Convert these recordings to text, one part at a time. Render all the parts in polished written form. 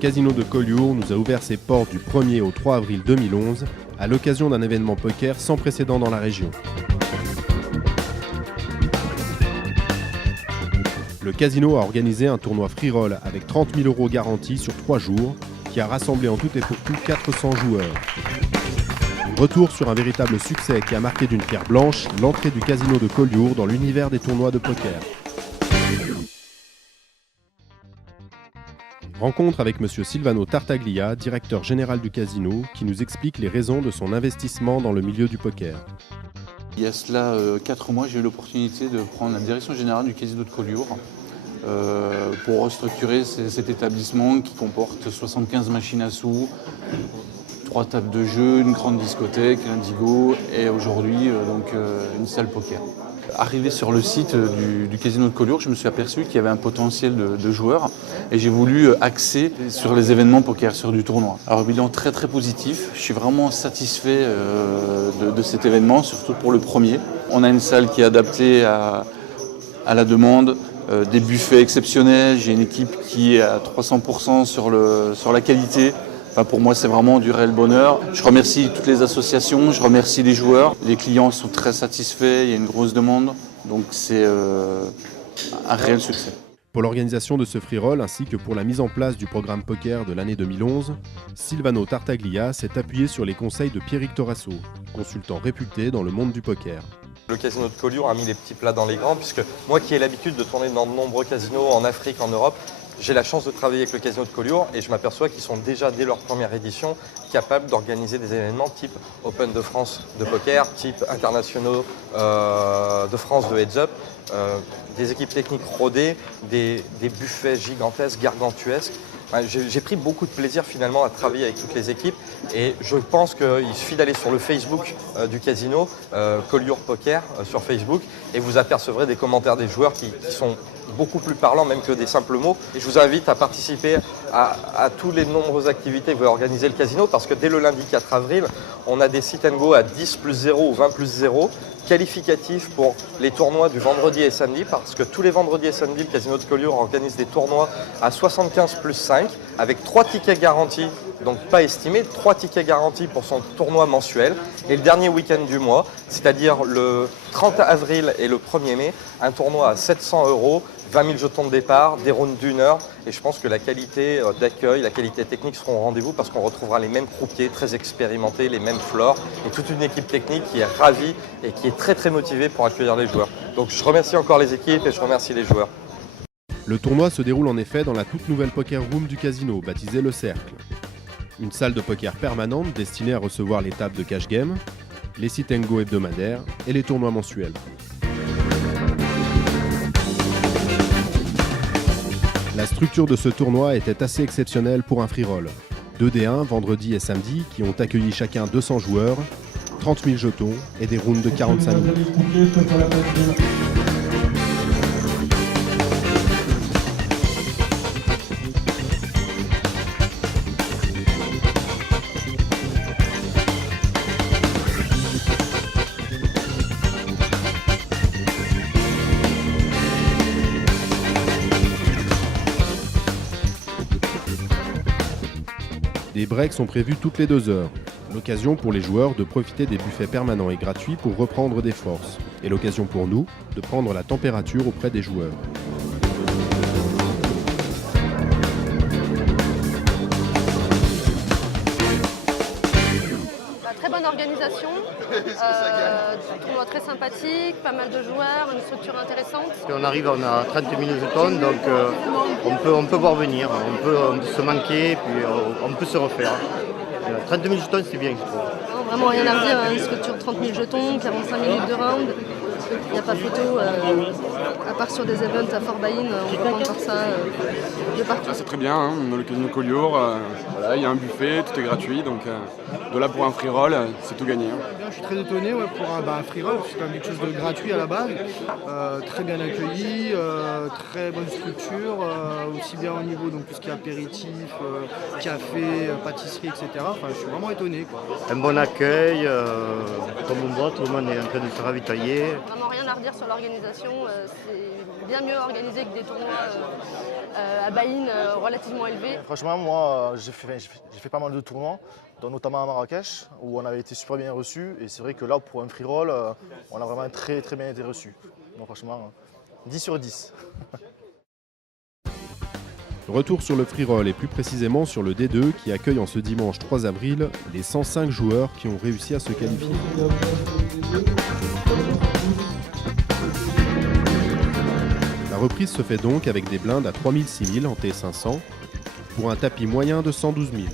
casino de Collioure nous a ouvert ses portes du 1er au 3 avril 2011 à l'occasion d'un événement poker sans précédent dans la région. Le casino a organisé un tournoi free roll avec 30 000 € garantis sur 3 jours qui a rassemblé en tout et pour tout 400 joueurs. Retour sur un véritable succès qui a marqué d'une pierre blanche l'entrée du casino de Collioure dans l'univers des tournois de poker. Rencontre avec M. Silvano Tartaglia, directeur général du casino, qui nous explique les raisons de son investissement dans le milieu du poker. Il y a cela 4 mois, j'ai eu l'opportunité de prendre la direction générale du casino de Collioure pour restructurer cet établissement qui comporte 75 machines à sous, 3 tables de jeu, une grande discothèque, l'Indigo et aujourd'hui une salle poker. Arrivé sur le site du casino de Collioure, je me suis aperçu qu'il y avait un potentiel de joueurs et j'ai voulu axer sur les événements poker, sur du tournoi. Alors bilan très positif, je suis vraiment satisfait de cet événement, surtout pour le premier. On a une salle qui est adaptée à la demande, des buffets exceptionnels, j'ai une équipe qui est à 300% sur la qualité. Enfin, pour moi, c'est vraiment du réel bonheur. Je remercie toutes les associations, je remercie les joueurs. Les clients sont très satisfaits, il y a une grosse demande. Donc c'est un réel succès. Pour l'organisation de ce free roll ainsi que pour la mise en place du programme poker de l'année 2011, Silvano Tartaglia s'est appuyé sur les conseils de Pierrick Torasso, consultant réputé dans le monde du poker. Le casino de Collioure a mis les petits plats dans les grands, puisque moi qui ai l'habitude de tourner dans de nombreux casinos en Afrique, en Europe, j'ai la chance de travailler avec le casino de Collioure et je m'aperçois qu'ils sont déjà, dès leur première édition, capables d'organiser des événements type Open de France de poker, type internationaux de France de heads-up, des équipes techniques rodées, des buffets gigantesques, gargantuesques. J'ai pris beaucoup de plaisir finalement à travailler avec toutes les équipes et je pense qu'il suffit d'aller sur le Facebook du casino, Collioure Poker sur Facebook, et vous apercevrez des commentaires des joueurs qui sont beaucoup plus parlants même que des simples mots. Et je vous invite à participer à toutes les nombreuses activités que va organiser le casino parce que dès le lundi 4 avril, on a des sit and go à 10+0 ou 20+0 qualificatifs pour les tournois du vendredi et samedi parce que tous les vendredis et samedis, le casino de Collioure organise des tournois à 75+5 avec 3 tickets garantis, donc pas estimés, 3 tickets garantis pour son tournoi mensuel. Et le dernier week-end du mois, c'est-à-dire le 30 avril et le 1er mai, un tournoi à 700 €, 20 000 jetons de départ, des rounds d'1 heure et je pense que la qualité d'accueil, la qualité technique seront au rendez-vous parce qu'on retrouvera les mêmes croupiers très expérimentés, les mêmes floors et toute une équipe technique qui est ravie et qui est très motivée pour accueillir les joueurs. Donc je remercie encore les équipes et je remercie les joueurs. Le tournoi se déroule en effet dans la toute nouvelle poker room du casino, baptisée Le Cercle. Une salle de poker permanente destinée à recevoir les tables de cash game, les sit and go hebdomadaires et les tournois mensuels. La structure de ce tournoi était assez exceptionnelle pour un free roll. 2D1 vendredi et samedi qui ont accueilli chacun 200 joueurs, 30 000 jetons et des rounds de 45 minutes. Des breaks sont prévus toutes les 2 heures. L'occasion pour les joueurs de profiter des buffets permanents et gratuits pour reprendre des forces. Et l'occasion pour nous de prendre la température auprès des joueurs. Très bonne organisation, tournoi très sympathique, pas mal de joueurs, une structure intéressante. On arrive, on a 30 000 jetons, donc on peut voir venir, on peut se manquer, puis on peut se refaire. 30 000 jetons, c'est bien, je trouve. Non, vraiment rien à redire, une structure 30 000 jetons, 45 minutes de round. Il n'y a pas photo, à part sur des events à Fort Baïn, on peut prendre ça de partout. C'est très bien, hein, on a le casino Collioure, voilà, il y a un buffet, tout est gratuit, donc de là pour un free roll, c'est tout gagné. Hein. Je suis très étonné pour un free roll, c'est quand même quelque chose de gratuit à la base, très bien accueilli, très bonne structure, aussi bien au niveau donc tout ce qui est apéritif, café, pâtisserie, etc. Enfin, je suis vraiment étonné, quoi. Un bon accueil, comme on voit, tout le monde est en train de se ravitailler. Vraiment rien à redire sur l'organisation, c'est bien mieux organisé que des tournois à buy-in relativement élevés. Franchement, moi, j'ai fait pas mal de tournois, dont notamment à Marrakech, où on avait été super bien reçus. Et c'est vrai que là, pour un free roll, on a vraiment très très bien été reçus. Donc franchement, 10 sur 10. Retour sur le free roll et plus précisément sur le D2 qui accueille en ce dimanche 3 avril les 105 joueurs qui ont réussi à se qualifier. La reprise se fait donc avec des blindes à 3000, 6000 en T500 pour un tapis moyen de 112 000.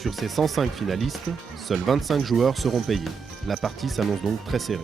Sur ces 105 finalistes, seuls 25 joueurs seront payés. La partie s'annonce donc très serrée.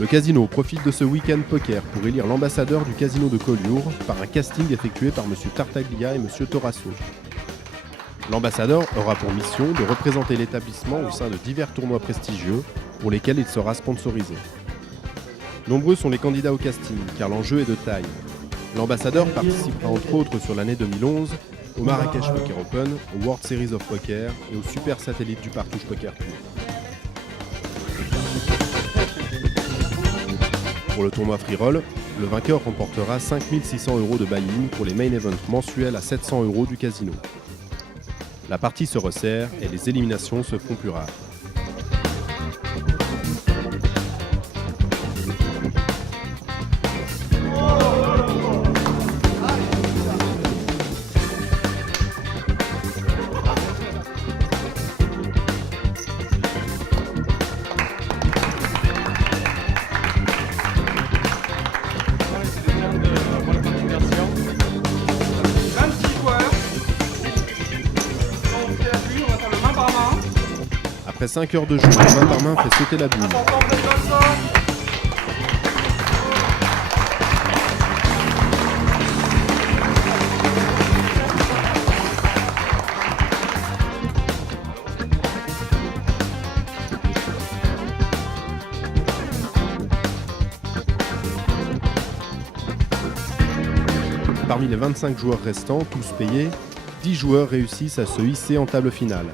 Le casino profite de ce week-end poker pour élire l'ambassadeur du casino de Collioure par un casting effectué par M. Tartaglia et M. Torasso. L'ambassadeur aura pour mission de représenter l'établissement au sein de divers tournois prestigieux pour lesquels il sera sponsorisé. Nombreux sont les candidats au casting car l'enjeu est de taille. L'ambassadeur participera entre autres sur l'année 2011 au Marrakech Poker Open, au World Series of Poker et au Super Satellite du Partouche Poker Tour. Pour le tournoi free roll, le vainqueur remportera 5 600 € de buy-in pour les main events mensuels à 700 € du casino. La partie se resserre et les éliminations se font plus rares. Après 5 heures de jeu, le main par main fait sauter la boule. Parmi les 25 joueurs restants, tous payés, 10 joueurs réussissent à se hisser en table finale.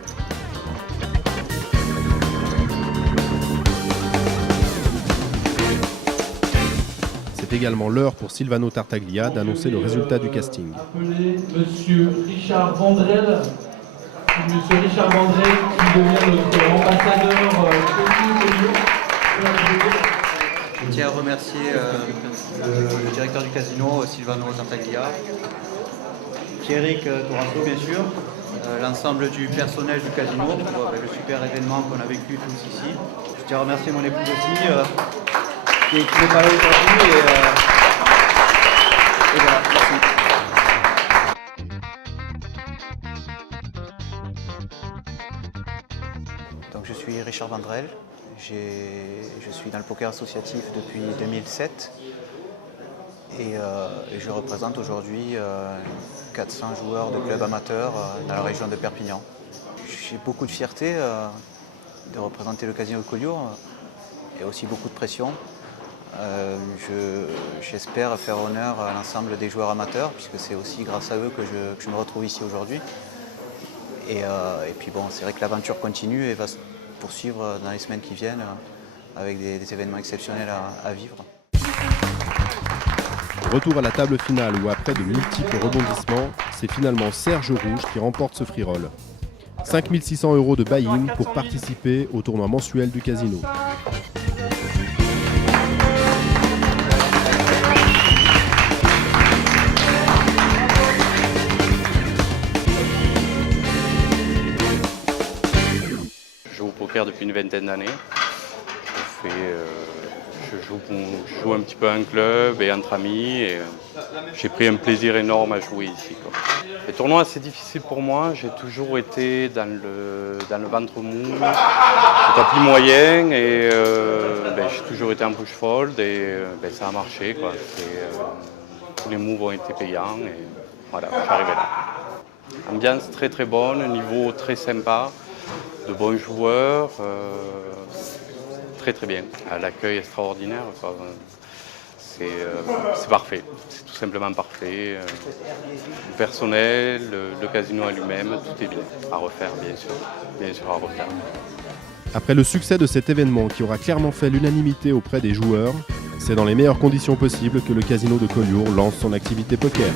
C'est également l'heure pour Silvano Tartaglia d'annoncer le résultat du casting. Appeler Monsieur Richard Vandrel. Monsieur Richard Vandrel qui devient notre ambassadeur Je tiens à remercier le directeur du casino, Silvano Tartaglia, Pierrick Torasso bien sûr, l'ensemble du personnel du casino pour le super événement qu'on a vécu tous ici. Je tiens à remercier mon épouse aussi, qui n'est pas là aujourd'hui. Et voilà, merci. Donc je suis Richard Vandrel. Je suis dans le poker associatif depuis 2007 et je représente aujourd'hui 400 joueurs de clubs amateurs dans la région de Perpignan. J'ai beaucoup de fierté de représenter le casino de Collioure et aussi beaucoup de pression. J'espère faire honneur à l'ensemble des joueurs amateurs puisque c'est aussi grâce à eux que je me retrouve ici aujourd'hui. Et puis bon, c'est vrai que l'aventure continue et va se poursuivre dans les semaines qui viennent avec des événements exceptionnels à vivre. Retour à la table finale où après de multiples rebondissements, c'est finalement Serge Rouge qui remporte ce free roll. 5 600 € de buy-in pour participer au tournoi mensuel du casino. Je joue au poker depuis une vingtaine d'années. Je je joue un petit peu en club et entre amis. Et j'ai pris un plaisir énorme à jouer ici, quoi. Les tournois, c'est difficile pour moi. J'ai toujours été dans le ventre mou, le tapis moyen. Et j'ai toujours été en push fold et ça a marché, quoi. Tous les moves ont été payants. Et voilà, je suis arrivé là. Ambiance très très bonne, niveau très sympa, de bons joueurs. Très très bien. L'accueil extraordinaire, quoi. C'est parfait, c'est tout simplement parfait. Le personnel, le casino à lui-même, tout est bien. À refaire, bien sûr à refaire. Après le succès de cet événement qui aura clairement fait l'unanimité auprès des joueurs, c'est dans les meilleures conditions possibles que le casino de Collioure lance son activité poker.